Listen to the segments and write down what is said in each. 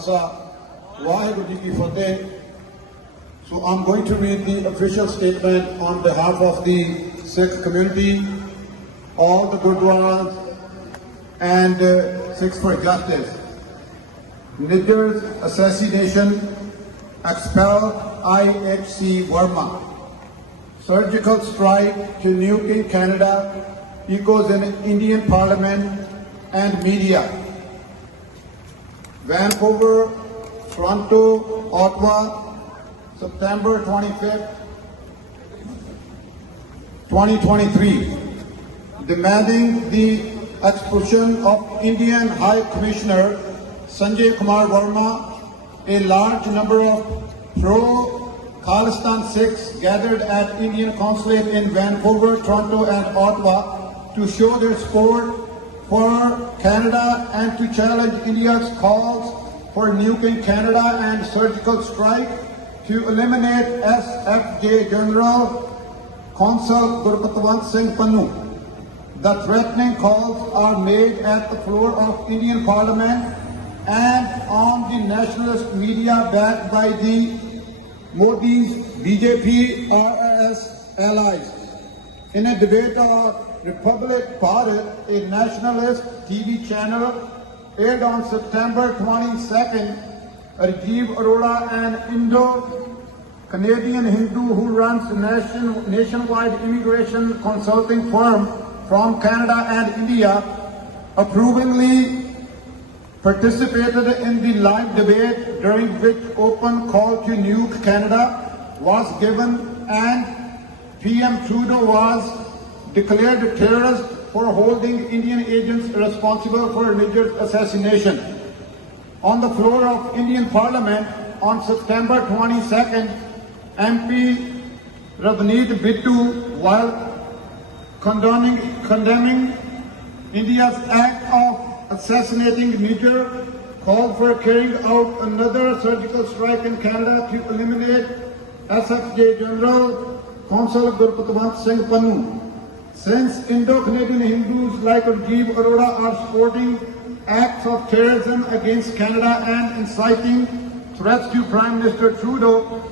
Khalsa, Waheguru Ji Ki Fateh. So I'm going to read the official statement on behalf of the Sikh community, all the Gurdwaras and Sikhs for Justice. Niger's assassination, expel IHC Verma. Surgical strike to nuking Canada, echoes in Indian Parliament and media. Vancouver, Toronto, Ottawa, September 25th, 2023, demanding the expulsion of Indian High Commissioner Sanjay Kumar Verma. A large number of pro-Khalistan Sikhs gathered at Indian Consulate in Vancouver, Toronto and Ottawa to show their support for Canada and to challenge India's calls for nuking Canada and surgical strike to eliminate SFJ General Consul Gurpatwant Singh Pannu. The threatening calls are made at the floor of Indian Parliament and on the nationalist media backed by the Modi's BJP RRS allies. In a debate on Republic Bharat, a nationalist TV channel, aired on September 22nd, Rajiv Arora, an Indo-Canadian Hindu who runs a nationwide immigration consulting firm from Canada and India, approvingly participated in the live debate during which open call to nuke Canada was given and PM Trudeau was declared a terrorist for holding Indian agents responsible for Niger's assassination. On the floor of Indian Parliament on September 22nd, MP Ravneet Bittu, while condemning India's act of assassinating Niger, called for carrying out another surgical strike in Canada to eliminate SFJ General Consul Gurpatwant Singh Pannu. Since Indo-Canadian Hindus like Rajiv Arora are supporting acts of terrorism against Canada and inciting threats to Prime Minister Trudeau,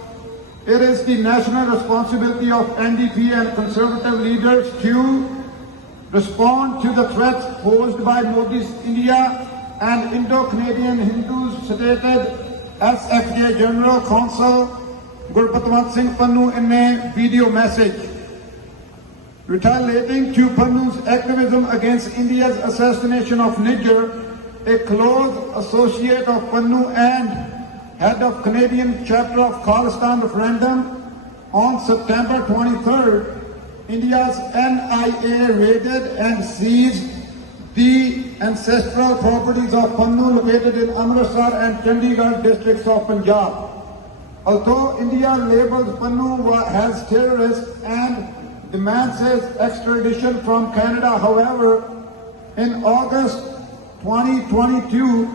it is the national responsibility of NDP and Conservative leaders to respond to the threats posed by Modi's India and Indo-Canadian Hindus, stated SFJ General Consul Gurpatwant Singh Pannu in a video message. Retaliating to Pannu's activism against India's assassination of Niger, a close associate of Pannu and head of Canadian chapter of Khalistan referendum, on September 23rd, India's NIA raided and seized the ancestral properties of Pannu located in Amritsar and Chandigarh districts of Punjab. Although India labels Pannu as terrorist and demands his extradition from Canada, however, in August 2022,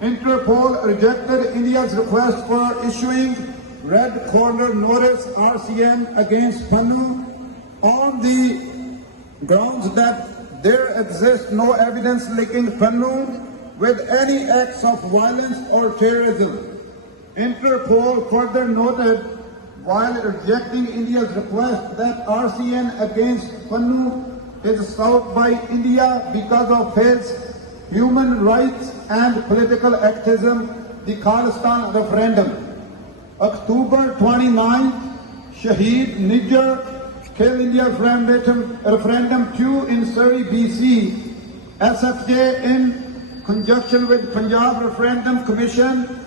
Interpol rejected India's request for issuing Red Corner Notice RCN against Pannu on the grounds that there exists no evidence linking Pannu with any acts of violence or terrorism. Interpol further noted, while rejecting India's request, that RCN against Pannu is sought by India because of his human rights and political activism, the Khalistan referendum. October 29, Shaheed Niger Kill India referendum 2 in Surrey, BC. SFJ, in conjunction with Punjab Referendum Commission,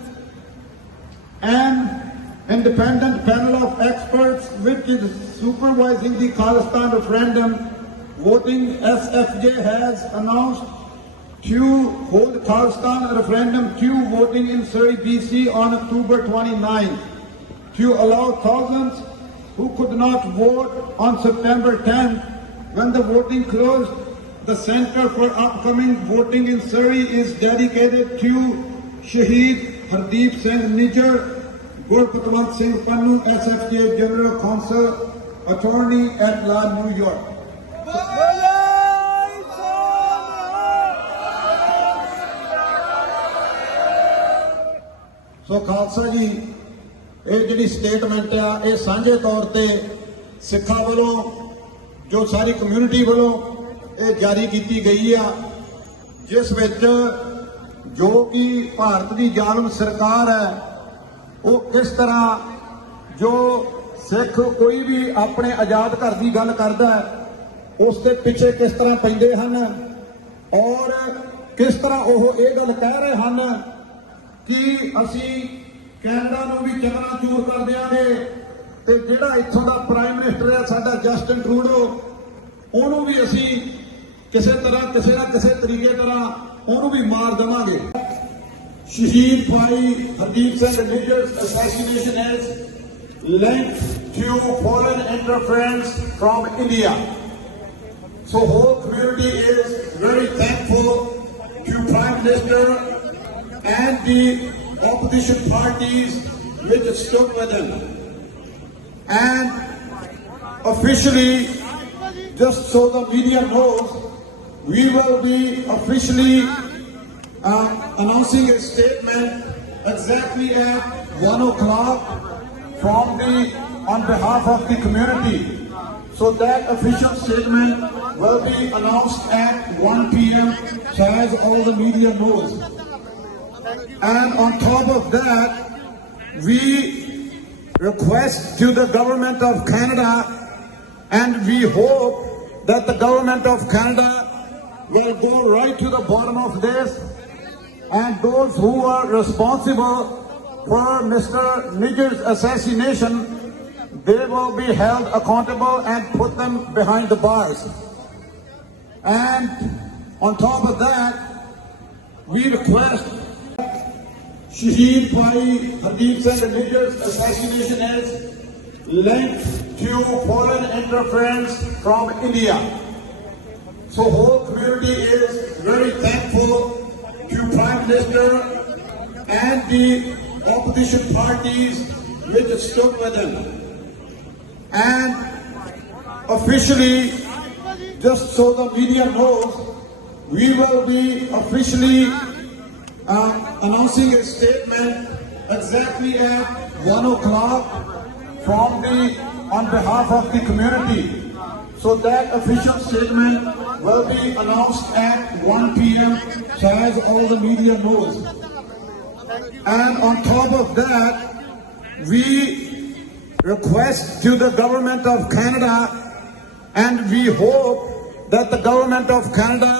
an independent panel of experts which is supervising the Khalistan referendum voting, SFJ has announced to hold Khalistan referendum 2 voting in Surrey, BC on October 29 to allow thousands who could not vote on September 10th when the voting closed. The Centre for Upcoming Voting in Surrey is dedicated to Shaheed Hardeep Singh Niger, Gurpatwant Singh Pannu, SFJ General Counsel, Attorney at Law, New York. ਸੋ ਖਾਲਸਾ ਜੀ ਇਹ ਜਿਹੜੀ statement ਆ ਇਹ ਸਾਂਝੇ ਤੌਰ ਤੇ ਸਿੱਖਾਂ ਵੱਲੋਂ ਜੋ ਸਾਰੀ ਕਮਿਊਨਿਟੀ ਵੱਲੋਂ ਇਹ ਜਾਰੀ ਕੀਤੀ ਗਈ ਆ, ਜਿਸ ਵਿੱਚ ਜੋ ਕਿ ਭਾਰਤ ਦੀ ਜ਼ਾਲਮ ਸਰਕਾਰ ਹੈ ਉਹ ਕਿਸ ਤਰ੍ਹਾਂ ਜੋ ਸਿੱਖ ਕੋਈ ਵੀ ਆਪਣੇ ਆਜ਼ਾਦ ਘਰ ਦੀ ਗੱਲ ਕਰਦਾ ਹੈ ਉਸ ਦੇ ਪਿੱਛੇ ਕਿਸ ਤਰ੍ਹਾਂ ਪੈਂਦੇ ਹਨ ਔਰ ਕਿਸ ਤਰ੍ਹਾਂ ਉਹ ਇਹ ਗੱਲ ਕਹਿ ਰਹੇ ਹਨ ਕਿ ਅਸੀਂ ਕੈਨੇਡਾ ਨੂੰ ਵੀ ਚਕਨਾਚੂਰ ਕਰ ਦਿਆਂਗੇ ਤੇ ਜਿਹੜਾ ਇੱਥੋਂ ਦਾ ਪ੍ਰਾਈਮ ਮਿਨਿਸਟਰ ਹੈ ਸਾਡਾ ਜਸਟਿਨ ਟਰੂਡੋ ਉਹਨੂੰ ਵੀ ਅਸੀਂ ਕਿਸੇ ਨਾ ਕਿਸੇ ਤਰੀਕੇ ਤਰ੍ਹਾਂ ਉਹਨੂੰ ਵੀ ਮਾਰ ਦੇਵਾਂਗੇ। ਸ਼ਹੀਦ ਭਾਈ Hardeep Singh Nijjar assassination is linked to foreign interference from India. So whole community is very thankful to Prime Minister and the opposition parties which stood with him. And officially, just so the media knows, we will be officially announcing a statement exactly at 1 o'clock on behalf of the community. So that official statement will be announced at 1 p.m. so as all the media knows. And on top of that, we request to the government of Canada, and we hope that the government of Canada will go right to the bottom of this, and those who are responsible for Mr. Niger's assassination, they will be held accountable and put them behind the bars. And on top of that, we request Shaheed Bhai Hardeep Singh Niger's assassination is linked to foreign interference from India. So whole community is very thankful to Prime Minister and the opposition parties which stood with him. And officially, just so the media knows, we will be officially announcing a statement exactly at 1 o'clock on behalf of the community. So that official statement will be announced at 1 p.m. so as all the media knows. And on top of that, we request to the government of Canada, and we hope that the government of Canada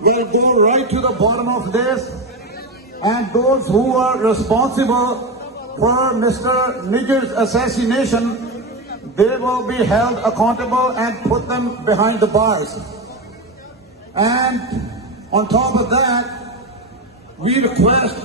will go right to the bottom of this, and those who are responsible for Mr. Niger's assassination, they will be held accountable and put them behind the bars. And on top of that, we request